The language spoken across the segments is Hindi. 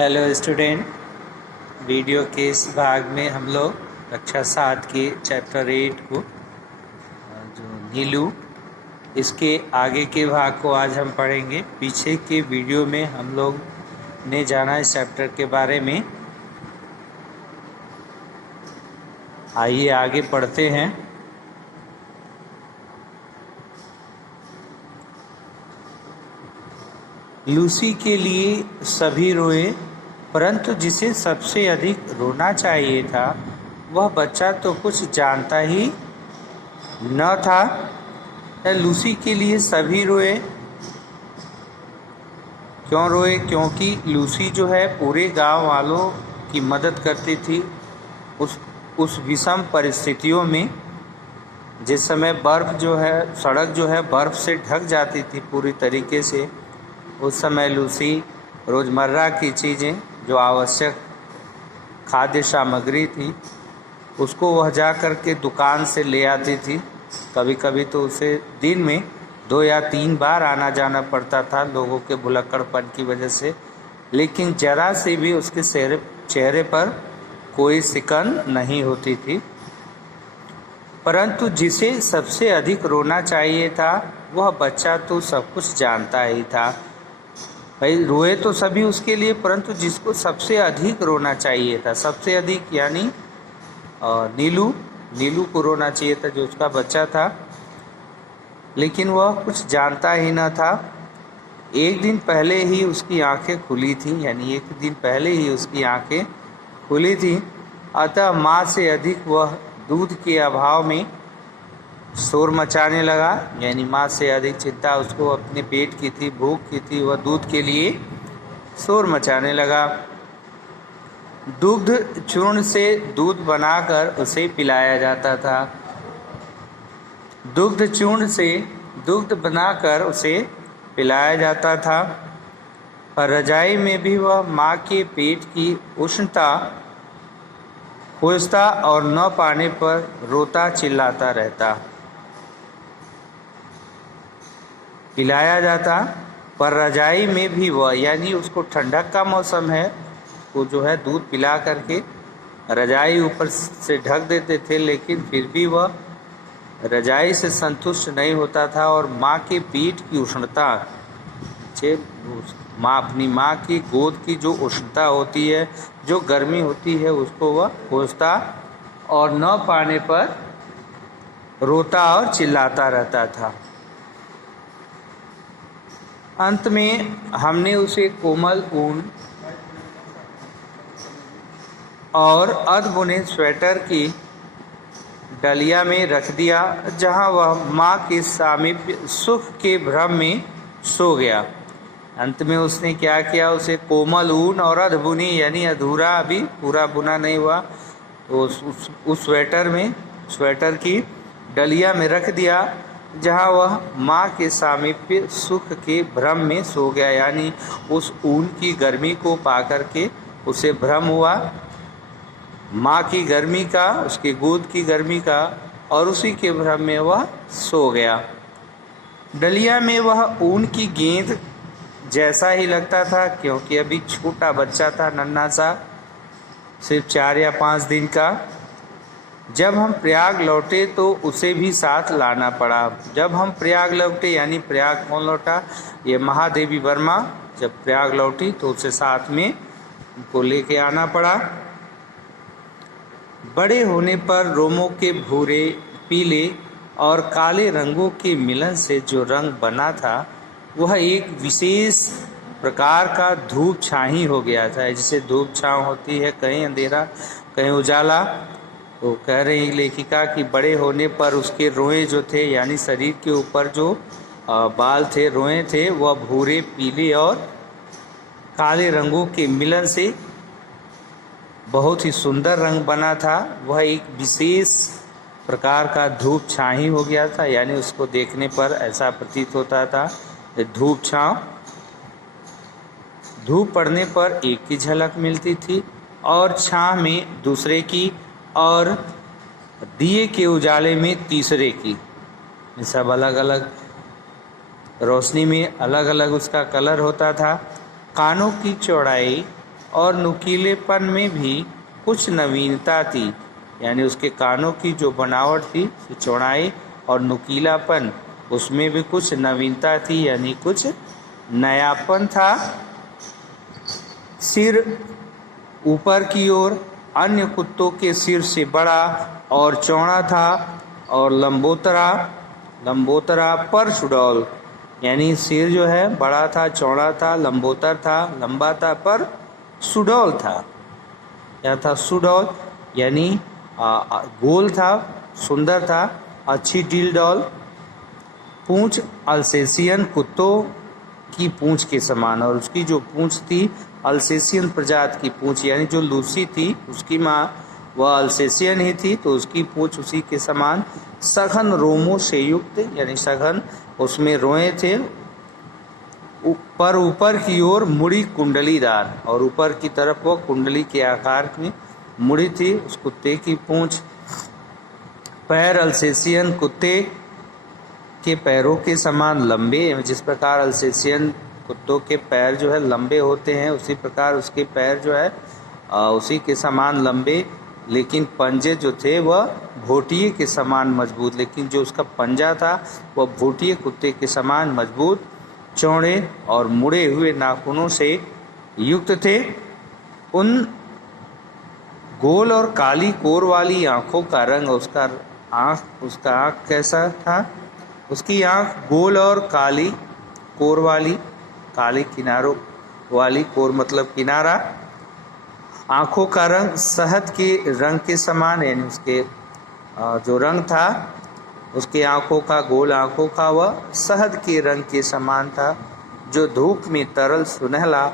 Hello student. वीडियो के इस भाग में हम लोग कक्षा 7 के चैप्टर 8 को जो नीलू इसके आगे के भाग को आज हम पढ़ेंगे। पीछे के वीडियो में हम लोग ने जाना इस चैप्टर के बारे में। आइए आगे पढ़ते हैं। लूसी के लिए सभी रोए, परंतु जिसे सबसे अधिक रोना चाहिए था वह बच्चा तो कुछ जानता ही न था। लूसी के लिए सभी रोए। क्यों रोए? क्योंकि लूसी जो है पूरे गांव वालों की मदद करती थी उस विषम परिस्थितियों में। जिस समय बर्फ़ जो है, सड़क जो है बर्फ़ से ढक जाती थी पूरी तरीके से, उस समय लूसी रोज़मर्रा की चीज़ें जो आवश्यक खाद्य सामग्री थी उसको वह जा कर के दुकान से ले आती थी। कभी कभी तो उसे दिन में 2 या 3 बार आना जाना पड़ता था लोगों के भुलक्कड़पन की वजह से, लेकिन जरा से भी उसके चेहरे पर कोई सिकन नहीं होती थी। परंतु जिसे सबसे अधिक रोना चाहिए था वह बच्चा तो सब कुछ जानता ही था। भाई रोए तो सभी उसके लिए, परंतु जिसको सबसे अधिक रोना चाहिए था, सबसे अधिक यानी नीलू को रोना चाहिए था, जो उसका बच्चा था, लेकिन वह कुछ जानता ही न था। एक दिन पहले ही उसकी आंखें खुली थी, यानी एक दिन पहले ही उसकी आंखें खुली थी। अतः माँ से अधिक वह दूध के अभाव में शोर मचाने लगा। यानी माँ से अधिक चिंता उसको अपने पेट की थी, भूख की थी, वह दूध के लिए शोर मचाने लगा। दुग्ध चूर्ण से दूध बनाकर उसे पिलाया जाता था। दुग्ध चूर्ण से दुग्ध बनाकर उसे पिलाया जाता था। पर रजाई में भी वह माँ के पेट की उष्णता खोजता और न पाने पर रोता चिल्लाता रहता। पिलाया जाता पर रजाई में भी वह, यानी उसको ठंडक का मौसम है, वो जो है दूध पिला करके रजाई ऊपर से ढक देते थे, लेकिन फिर भी वह रजाई से संतुष्ट नहीं होता था और माँ के पेट की उष्णता से अपनी माँ की गोद की जो उष्णता होती है, जो गर्मी होती है, उसको वह खोजता और न पाने पर रोता और चिल्लाता रहता था। अंत में हमने उसे कोमल ऊन और अधबुने स्वेटर की डलिया में रख दिया, जहां वह माँ के सामीप्य सुख के भ्रम में सो गया। अंत में उसने क्या किया? उसे कोमल ऊन और अधबुनी, यानी अधूरा, अभी पूरा बुना नहीं हुआ, तो उस स्वेटर की डलिया में रख दिया, जहाँ वह माँ के सामीप्य सुख के भ्रम में सो गया। यानी उस ऊन की गर्मी को पाकर के उसे भ्रम हुआ, माँ की गर्मी का, उसके गोद की गर्मी का, और उसी के भ्रम में वह सो गया। डलिया में वह ऊन की गेंद जैसा ही लगता था, क्योंकि अभी छोटा बच्चा था, नन्हा सा, सिर्फ 4 या 5 दिन का। जब हम प्रयाग लौटे तो उसे भी साथ लाना पड़ा। जब हम प्रयाग लौटे, यानी प्रयाग कौन लौटा? ये महादेवी वर्मा जब प्रयाग लौटी तो उसे साथ में उनको लेके आना पड़ा। बड़े होने पर रोमों के भूरे, पीले और काले रंगों के मिलन से जो रंग बना था वह एक विशेष प्रकार का धूप छाही हो गया था। जिसे धूप छाँव होती है, कहीं अंधेरा कहीं उजाला। तो कह रही लेखिका कि बड़े होने पर उसके रोए जो थे, यानी शरीर के ऊपर जो बाल थे, रोए थे, वह भूरे, पीले और काले रंगों के मिलन से बहुत ही सुंदर रंग बना था। वह एक विशेष प्रकार का धूप छाही हो गया था, यानी उसको देखने पर ऐसा प्रतीत होता था धूप छाँव। धूप पड़ने पर एक की झलक मिलती थी और छाँव में दूसरे की, और दिए के उजाले में तीसरे की। सब अलग अलग रोशनी में अलग अलग उसका कलर होता था। कानों की चौड़ाई और नुकीलेपन में भी कुछ नवीनता थी, यानी उसके कानों की जो बनावट थी, चौड़ाई और नुकीलापन, उसमें भी कुछ नवीनता थी, यानी कुछ नयापन था। सिर ऊपर की ओर अन्य कुत्तों के सिर से बड़ा और चौड़ा था और लंबोतरा पर सुडौल, यानी सिर जो है बड़ा था, चौड़ा था, लंबोतर था, लंबा था, पर सुडौल था। क्या था? सुडौल, यानी गोल था, सुंदर था, अच्छी डील डॉल। पूंछ अल्सेशियन कुत्तों की पूंछ के समान, और उसकी जो पूंछ थी अल्सेशियन प्रजाति की पूंछ, यानी जो लूसी थी उसकी माँ वह अल्सेशियन ही थी, तो उसकी पूंछ उसी के समान। सघन रोमों से युक्त, यानी सघन उसमें रोए थे, ऊपर की ओर मुड़ी कुंडलीदार, और ऊपर की तरफ वह कुंडली के आकार में मुड़ी थी उस कुत्ते की पूंछ। पैर अल्सेशियन कुत्ते के पैरों के समान लंबे, जिस प्रकार अल्सेशियन कुत्तों के पैर जो है लंबे होते हैं, उसी प्रकार उसके पैर जो है उसी के समान लंबे, लेकिन पंजे जो थे वह भोटिये के समान मजबूत, लेकिन जो उसका पंजा था वह भोटिये कुत्ते के समान मजबूत, चौड़े और मुड़े हुए नाखूनों से युक्त थे। उन गोल और काली कोर वाली आँखों का रंग, उसका आँख कैसा था? उसकी आँख गोल और काली कोर वाली, काली किनारों वाली, कोर मतलब किनारा। आँखों का रंग शहद के रंग के समान, यानी उसके जो रंग था उसके आँखों का, गोल आँखों का, वह शहद के रंग के समान था, जो धूप में तरल सुनहला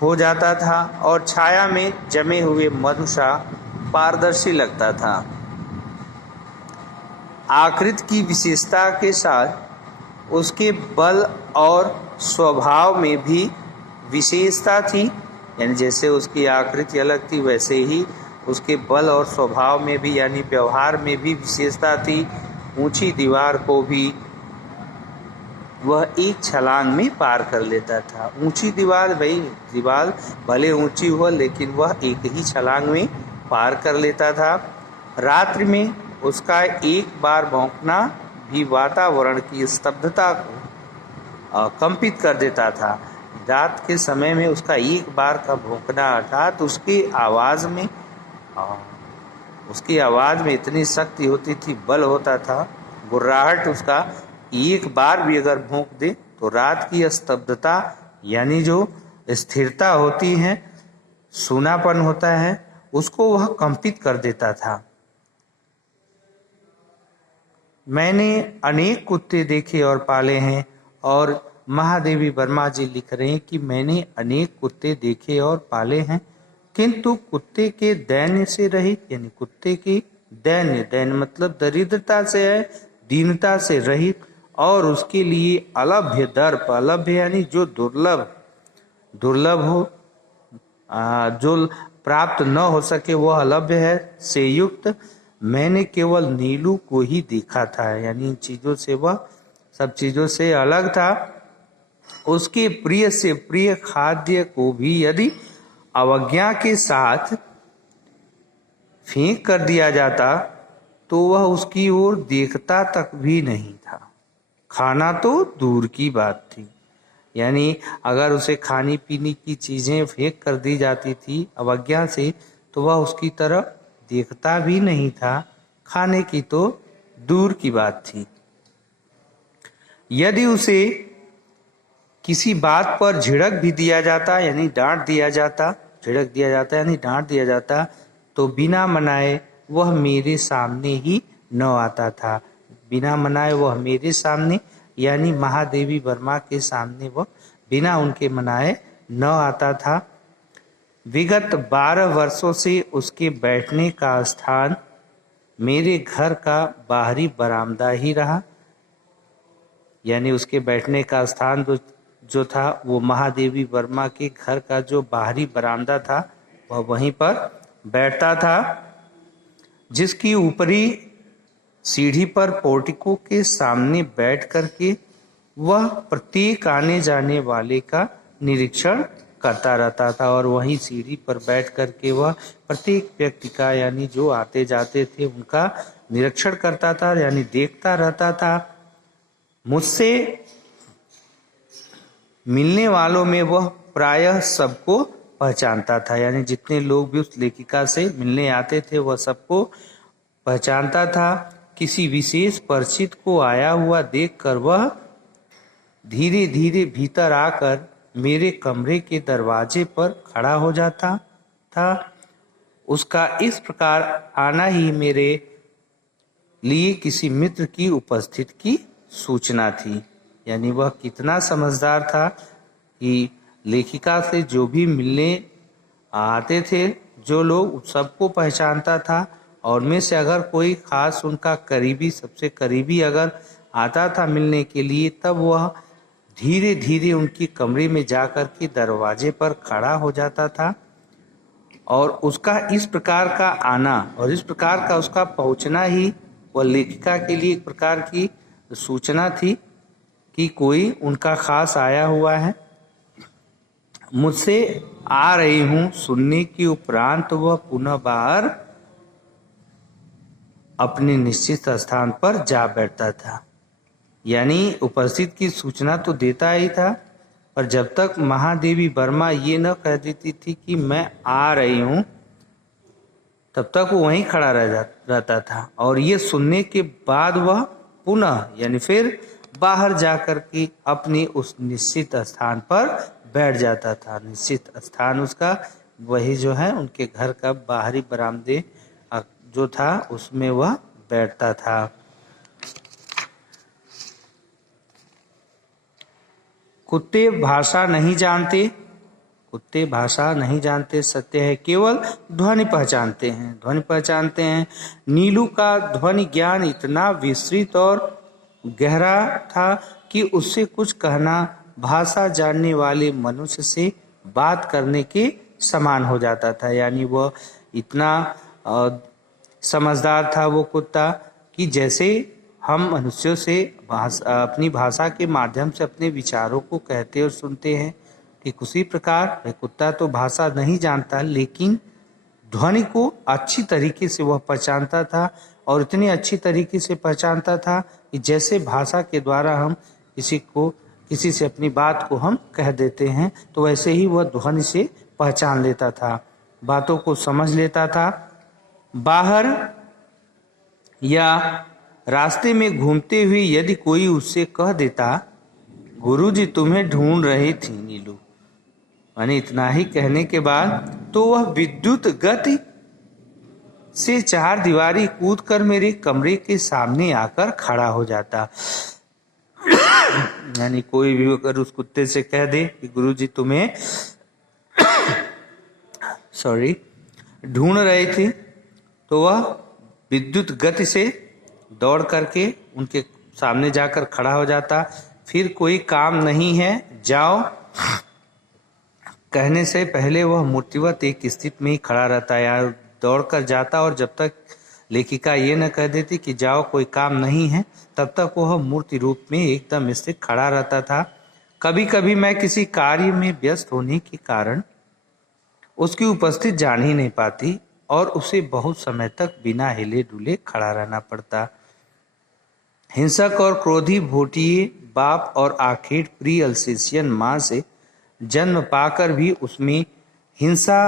हो जाता था और छाया में जमे हुए मधु सा पारदर्शी लगता था। आकृति की विशेषता के साथ उसके बल और स्वभाव में भी विशेषता थी, यानी जैसे उसकी आकृति अलग थी वैसे ही उसके बल और स्वभाव में भी, यानी व्यवहार में भी विशेषता थी। ऊंची दीवार को भी वह एक छलांग में पार कर लेता था। ऊंची दीवार, भाई दीवार भले ऊंची हो लेकिन वह एक ही छलांग में पार कर लेता था। रात्रि में उसका एक बार भौंकना भी वातावरण की स्तब्धता को कंपित कर देता था। रात के समय में उसका एक बार का भौंकना अर्थात उसकी आवाज़ में इतनी शक्ति होती थी, बल होता था, गुर्राहट उसका एक बार भी अगर भौंक दे तो रात की स्तब्धता, यानी जो स्थिरता होती है, सूनापन होता है, उसको वह कंपित कर देता था। मैंने अनेक कुत्ते देखे और पाले हैं, और महादेवी वर्मा जी लिख रहे हैं कि मैंने अनेक कुत्ते देखे और पाले हैं, किंतु कुत्ते के दैन्य से रहित, यानी कुत्ते की दैन्य मतलब दरिद्रता से है, दीनता से रहित, और उसके लिए अलभ्य दर्प, अलभ्य यानी जो दुर्लभ हो, जो प्राप्त न हो सके वह अलभ्य है, से युक्त मैंने केवल नीलू को ही देखा था, यानी इन चीजों से वह सब चीजों से अलग था। उसके प्रिय से प्रिय खाद्य को भी यदि अवज्ञा के साथ फेंक कर दिया जाता तो वह उसकी ओर देखता तक भी नहीं था। खाना तो दूर की बात थी, यानी अगर उसे खाने पीने की चीजें फेंक कर दी जाती थी अवज्ञा से तो वह उसकी तरफ देखता भी नहीं था, खाने की तो दूर की बात थी। यदि उसे किसी बात पर झिड़क भी दिया जाता, यानी डांट दिया जाता, झिड़क दिया जाता यानी डांट दिया जाता, तो बिना मनाए वह मेरे सामने ही न आता था। बिना मनाए वह मेरे सामने, यानी महादेवी वर्मा के सामने वह बिना उनके मनाए न आता था। विगत 12 वर्षों से उसके बैठने का स्थान मेरे घर का बाहरी बरामदा ही रहा, यानी उसके बैठने का स्थान जो था वो महादेवी वर्मा के घर का जो बाहरी बरामदा था वह वहीं पर बैठता था, जिसकी ऊपरी सीढ़ी पर पोर्टिको के सामने बैठ करके वह प्रत्येक आने जाने वाले का निरीक्षण करता रहता था और वहीं सीढ़ी पर बैठ कर के वह प्रत्येक व्यक्ति का यानी जो आते जाते थे उनका निरीक्षण करता था यानी देखता रहता था। मुझसे मिलने वालों में वह प्रायः सबको पहचानता था यानी जितने लोग भी उस लेखिका से मिलने आते थे वह सबको पहचानता था। किसी विशेष परिचित को आया हुआ देखकर वह धीरे धीरे भीतर आकर मेरे कमरे के दरवाजे पर खड़ा हो जाता था। उसका इस प्रकार आना ही मेरे लिए किसी मित्र की उपस्थिति की सूचना थी। यानी वह कितना समझदार था कि लेखिका से जो भी मिलने आते थे जो लोग सबको पहचानता था और में से अगर कोई खास उनका करीबी सबसे करीबी अगर आता था मिलने के लिए तब वह धीरे धीरे उनकी कमरे में जाकर के दरवाजे पर खड़ा हो जाता था। और उसका इस प्रकार का आना और इस प्रकार का उसका पहुंचना ही वह लेखिका के लिए एक प्रकार की सूचना थी कि कोई उनका खास आया हुआ है। मुझसे आ रही हूं सुनने के उपरांत वह पुनः बाहर अपने निश्चित स्थान पर जा बैठता था। यानी उपस्थित की सूचना तो देता ही था पर जब तक महादेवी वर्मा ये न कह देती थी कि मैं आ रही हूं तब तक वो वहीं खड़ा रहता था। और ये सुनने के बाद वह पुनः यानी फिर बाहर जाकर के अपने उस निश्चित स्थान पर बैठ जाता था। निश्चित स्थान उसका वही जो है उनके घर का बाहरी बरामदे जो था उसमें वह बैठता था। कुत्ते भाषा नहीं जानते, कुत्ते भाषा नहीं जानते सत्य है, केवल ध्वनि पहचानते हैं, ध्वनि पहचानते हैं। नीलू का ध्वनि ज्ञान इतना विस्तृत और गहरा था कि उससे कुछ कहना भाषा जानने वाले मनुष्य से बात करने के समान हो जाता था। यानी वह इतना समझदार था वो कुत्ता कि जैसे हम मनुष्यों से अपनी भाषा के माध्यम से अपने विचारों को कहते और सुनते हैं ठीक उसी प्रकार वह कुत्ता तो भाषा नहीं जानता लेकिन ध्वनि को अच्छी तरीके से वह पहचानता था और इतनी अच्छी तरीके से पहचानता था कि जैसे भाषा के द्वारा हम किसी से अपनी बात को हम कह देते हैं तो वैसे ही वह ध्वनि से पहचान लेता था, बातों को समझ लेता था। बाहर या रास्ते में घूमते हुए यदि कोई उससे कह देता गुरुजी तुम्हें ढूंढ रही थी नीलू, यानी इतना ही कहने के बाद तो वह विद्युत गति से चार दीवारी कूदकर मेरे कमरे के सामने आकर खड़ा हो जाता। यानी कोई भी अगर उस कुत्ते से कह दे कि गुरुजी तुम्हें ढूंढ रही थी तो वह विद्युत गति से दौड़ करके उनके सामने जाकर खड़ा हो जाता। फिर कोई काम नहीं है जाओ कहने से पहले वह मूर्तिवत एक स्थिति में ही खड़ा रहता यार दौड़ कर जाता और जब तक लेखिका ये न कह देती कि जाओ कोई काम नहीं है तब तक वह मूर्ति रूप में एकदम स्थिर खड़ा रहता था। कभी कभी मैं किसी कार्य में व्यस्त होने के कारण उसकी उपस्थिति जान ही नहीं पाती और उसे बहुत समय तक बिना हिले डुले खड़ा रहना पड़ता। हिंसक और क्रोधी भोटिये बाप और आखेट प्रिय अल्सेशियन माँ से जन्म पाकर भी उसमें हिंसा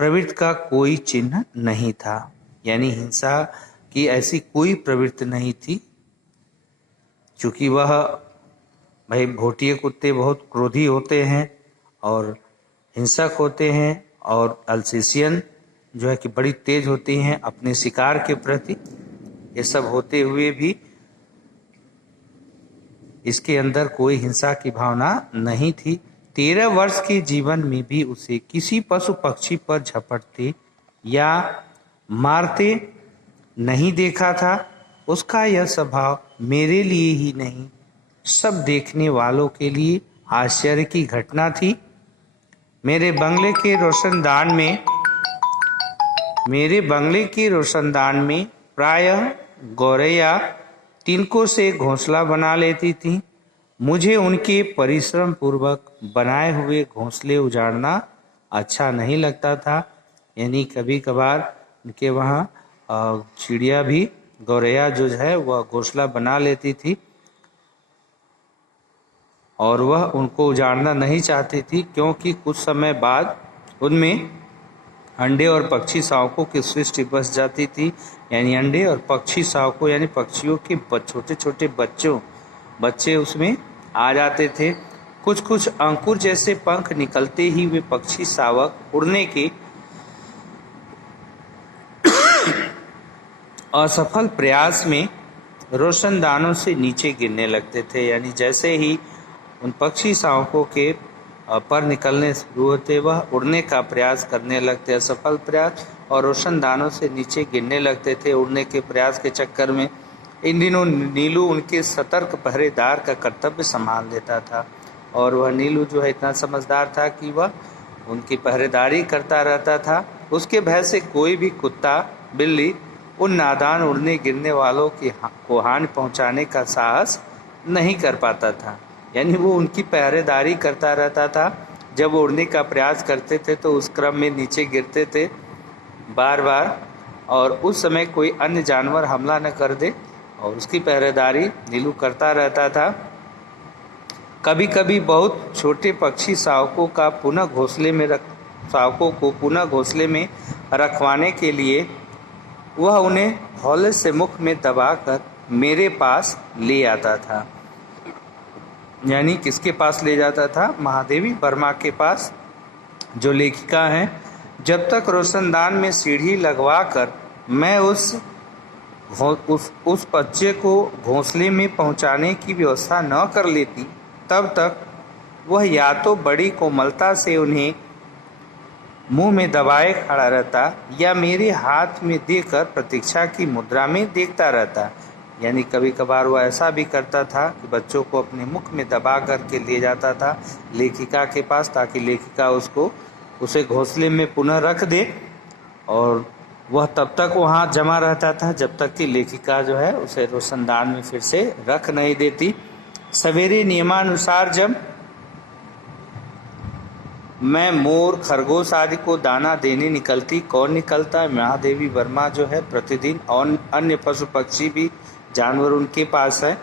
प्रवृत्ति का कोई चिन्ह नहीं था। यानी हिंसा की ऐसी कोई प्रवृत्ति नहीं थी क्योंकि वह भाई भोटिये कुत्ते बहुत क्रोधी होते हैं और हिंसक होते हैं और अल्सेशियन जो है कि बड़ी तेज होती हैं अपने शिकार के प्रति। ये सब होते हुए भी इसके अंदर कोई हिंसा की भावना नहीं थी। 13 वर्ष के जीवन में भी उसे किसी पशु पक्षी पर झपटते या मारते नहीं देखा था। उसका यह स्वभाव मेरे लिए ही नहीं सब देखने वालों के लिए आश्चर्य की घटना थी। मेरे बंगले के रोशनदान में प्रायः गौरैया तिनकों से घोंसला बना लेती थी मुझे उनके परिश्रम पूर्वक बनाए हुए घोंसले उजाड़ना अच्छा नहीं लगता था। यानी कभी कभार उनके वहाँ चिड़िया भी, गौरैया जो है वह घोंसला बना लेती थी और वह उनको उजाड़ना नहीं चाहती थी, क्योंकि कुछ समय बाद उनमें अंडे और पक्षी शावकों की सृष्टि बस जाती थी। यानी अंडे और पक्षी शावकों यानी पक्षियों के छोटे छोटे बच्चे उसमें आ जाते थे। कुछ कुछ अंकुर जैसे पंख निकलते ही वे पक्षी शावक उड़ने के असफल प्रयास में रोशनदानों से नीचे गिरने लगते थे। यानी जैसे ही उन पक्षी शावकों के पर निकलने शुरू होते, वह उड़ने का प्रयास करने लगते, असफल प्रयास, और रोशनदानों से नीचे गिरने लगते थे उड़ने के प्रयास के चक्कर में। इन दिनों नीलू उनके सतर्क पहरेदार का कर्तव्य संभाल लेता था, और वह नीलू जो है इतना समझदार था कि वह उनकी पहरेदारी करता रहता था। उसके भय से कोई भी कुत्ता बिल्ली उन नादान उड़ने गिरने वालों को हानि पहुंचाने का साहस नहीं कर पाता था। यानी वो उनकी पहरेदारी करता रहता था। जब वो उड़ने का प्रयास करते थे तो उस क्रम में नीचे गिरते थे बार बार, और उस समय कोई अन्य जानवर हमला न कर दे, और उसकी पहरेदारी नीलू करता रहता था। कभी कभी बहुत छोटे पक्षी शावकों को पुनः घोंसले में रखवाने के लिए वह उन्हें हौले से मुख में दबाकर मेरे पास ले आता था। यानी किसके पास ले जाता था? महादेवी वर्मा के पास, जो लेखिका हैं। जब तक रोशनदान में सीढ़ी लगवाकर मैं उस बच्चे को घोंसले में पहुंचाने की व्यवस्था न कर लेती, तब तक वह या तो बड़ी कोमलता से उन्हें मुंह में दबाए खड़ा रहता, या मेरे हाथ में देकर प्रतीक्षा की मुद्रा में देखता रहता। यानी कभी कभार वह ऐसा भी करता था कि बच्चों को अपने मुख में दबा करके ले जाता था लेखिका के पास, ताकि लेखिका उसे घोंसले में पुनः रख दे, और वह तब तक वहाँ जमा रहता था जब तक कि लेखिका जो है उसे रोशनदान में फिर से रख नहीं देती। सवेरे नियमानुसार जब मैं मोर, खरगोश आदि को दाना देने निकलती, कौन निकलता है? महादेवी वर्मा जो है प्रतिदिन, और अन्य पशु पक्षी भी, जानवर उनके पास है,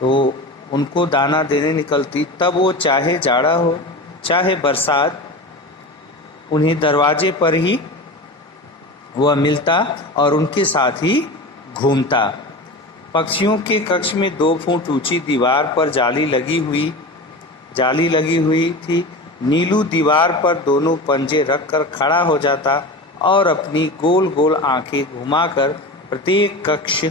तो उनको दाना देने निकलती। तब वो चाहे जाड़ा हो चाहे बरसात, उन्हें दरवाजे पर ही वह मिलता और उनके साथ ही घूमता। पक्षियों के कक्ष में 2 फुट ऊंची दीवार पर जाली लगी हुई थी। नीलू दीवार पर दोनों पंजे रखकर खड़ा हो जाता और अपनी गोल गोल आंखें घुमाकर प्रत्येक कक्ष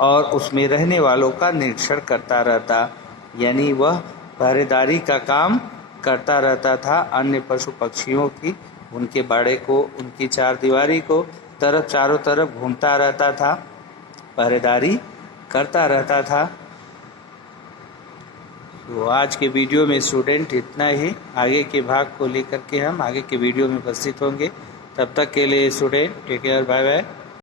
और उसमें रहने वालों का निरीक्षण करता रहता। यानी वह पहरेदारी का काम करता रहता था अन्य पशु पक्षियों की, उनके बाड़े को, उनकी चारदीवारी को चारों तरफ घूमता रहता था, पहरेदारी करता रहता था। तो आज के वीडियो में स्टूडेंट इतना ही। आगे के भाग को लेकर के हम आगे के वीडियो में उपस्थित होंगे। तब तक के लिए student take care, bye bye.